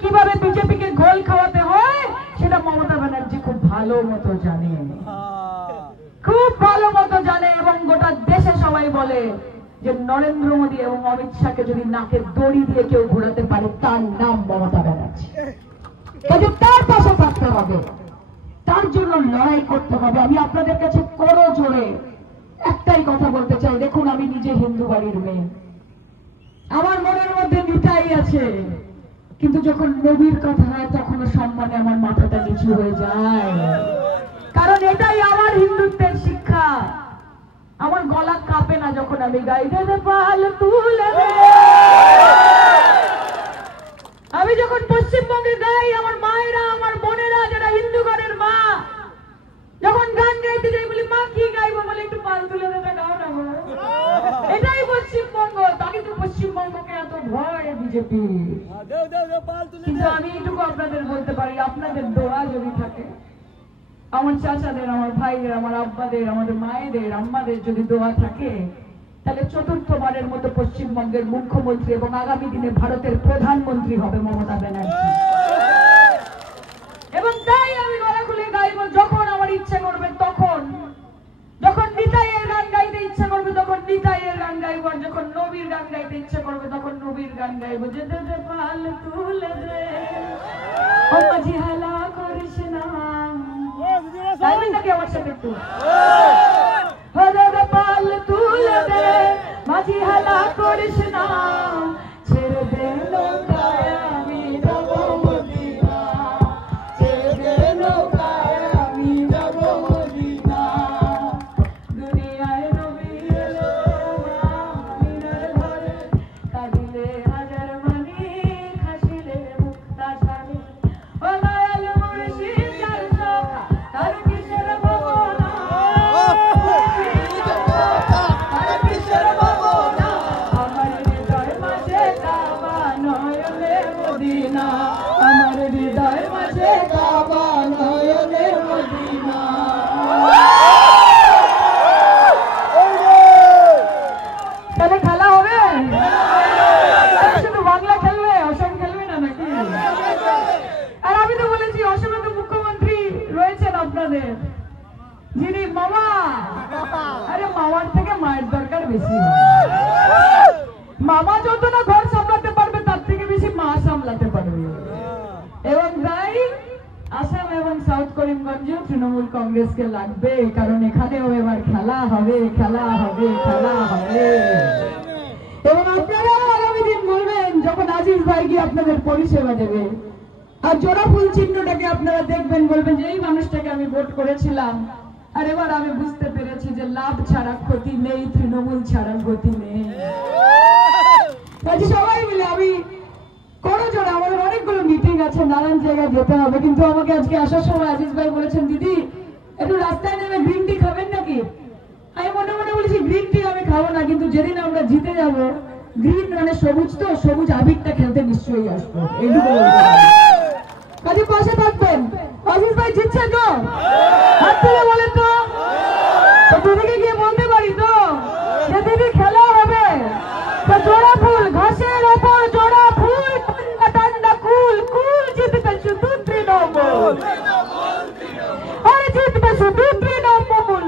কিভাবে কিভাবে বিজেপিকে গোল খাওয়াতে হয় সেটা মমতা ব্যানার্জি খুব ভালো মতো জানে, খুব ভালো মতো জানে। এবং গোটা দেশে সবাই বলে যে নরেন্দ্র মোদী এবং অমিত শাহকে যদি নাকে দড়ি দিয়ে কেউ ঘোরাতে পারে তার নাম মমতা ব্যানার্জি। কাজে তার পাশে থাকতে হবে, তার জন্য লড়াই করতে হবে। আমি আপনাদের কাছে করো জোরে একটাই কথা বলতে চাই, দেখুন আমি নিজে হিন্দু বাড়ির মেয়ে, আমার মনের মধ্যে নিতাই আছে, কিন্তু যখন নবীর কথা হয় তখন সম্মানে আমার মাথাটা নিচু হয়ে যায়, কারণ এটাই আমার হিন্দুত্বের শিক্ষা। আমার গলা কাঁপে না যখন আমি গাই দে পাল তুলে দে। আমি যখন পশ্চিমবঙ্গে গাই, আমার মায়েরা আমার বোনেরা যারা হিন্দু ঘরের মা যখন গান গাইতে যাই বলি মা কি গাইবো, বলে একটু পাল তুলে দে গাও না। এটাই পশ্চিমবঙ্গ। তাকে তো পশ্চিমবঙ্গকে এত ভয় বিজেপি। কিন্তু আমি এইটুকু আপনাদের বলতে পারি, আপনাদের দোয়া যদি থাকে, আমার চাচাদের, আমার ভাইদের, আমার আব্বাদের, আমাদের মায়েদের, আম্মাদের যদি দোয়া থাকে, তাহলে চতুর্থবারের মতো পশ্চিমবঙ্গের মুখ্যমন্ত্রী এবং আগামী দিনে ভারতের প্রধানমন্ত্রী হবে মমতা ব্যানার্জি। এবং তাই আমি গলা খুলে গাইব যখন আমার ইচ্ছা করবে তখন, যখন নিতাইয়ের গান গাইতে ইচ্ছা করবে তখন নিতাইয়ের গান গাইব, আর যখন নবীর গান গাইতে ইচ্ছা করবে তখন নবীর গান গাইব। যে দে দে পাল তুলে দে ও মাঝি হালা করিস না, তাই নাকি আমার সাথে একটু ও দে দে পাল তুলে দে মাঝি হালা করিস না, ছেড়ে দে নৌকায় আমি যাব মদিনা, ছেড়ে দে নৌকায় আমি যাব মদিনা। দুনিয়ায় নবী এলো আমিনার ঘরে, কাঁদিলে হাজার মানি হাসিলে মুক্তা ঝরে। ও দয়াল মুর্শিদ যার সখা তার কিসের ভাবনা, তার কিসের ভাবনা, আমার হৃদয় মাঝে কাবা নয়নে মদিনা, আমার হৃদয় মাঝে কাবা নয়নে মদিনা। তাহলে খেলা হবে, শুধু বাংলা খেলবে, অসম খেলবে না নাকি? আর আমি তো বলেছি অসমে তো মুখ্যমন্ত্রী রয়েছেন আপনাদের, যিনি মামা। আরে মামার থেকে মায়ের দরকার বেশি। মামা যত না ঘর সামলাতে পারবে তার থেকে বেশি মা সামলাতে পারবে। এবং তাই আসাম এবং সাউথ করিমগঞ্জেও তৃণমূল কংগ্রেসকে লাগবে, কারণ এখানেও এবার খেলা হবে, খেলা হবে, খেলা হবে। এবং আপনারা আগামী দিন বলবেন যখন আজিজ ভাই গিয়ে আপনাদের পরিষেবা দেবে, আর জোড়া ফুল চিহ্নটাকে আপনারা দেখবেন, বলবেন যে এই মানুষটাকে আমি ভোট করেছিলাম, আর এবার আমি বুঝতে পেরেছি যে লাভ ছাড়া ক্ষতি নেই, তৃণমূল ছাড়া গতি নেই। সবাই মিলে আমি করো জোরে, আমাদের অনেকগুলো মিটিং আছে, নানান জায়গায় যেতে হবে, কিন্তু আমাকে আজকে আসার সময় আজিজ ভাই বলেছেন দিদি একটু রাস্তায় নেমে গ্রিন টি খাবেন নাকি। আমি মনে মনে বলেছি গ্রিন টি আমি খাবো না, কিন্তু যেদিন আমরা জিতে যাব, গ্রিন মানে সবুজ, তো সবুজ আবিরটা খেলতে নিশ্চয়ই আসবো, এইটুকু কাজে পাশে থাকবেন। আজিজ ভাই জিতছে তো, হাত তুলে বলেন তো, দিদিকে গিয়ে বলতে পারি তো যে দিদি খেলা হবে, তো জোড়া ফুল ঘাসের ওপর জোড়া ফুল, ঠান্ডা ঠান্ডা কুল কুল, জিতবে শুধু তৃণমূল, আরে জিতবে শুধু তৃণমূল।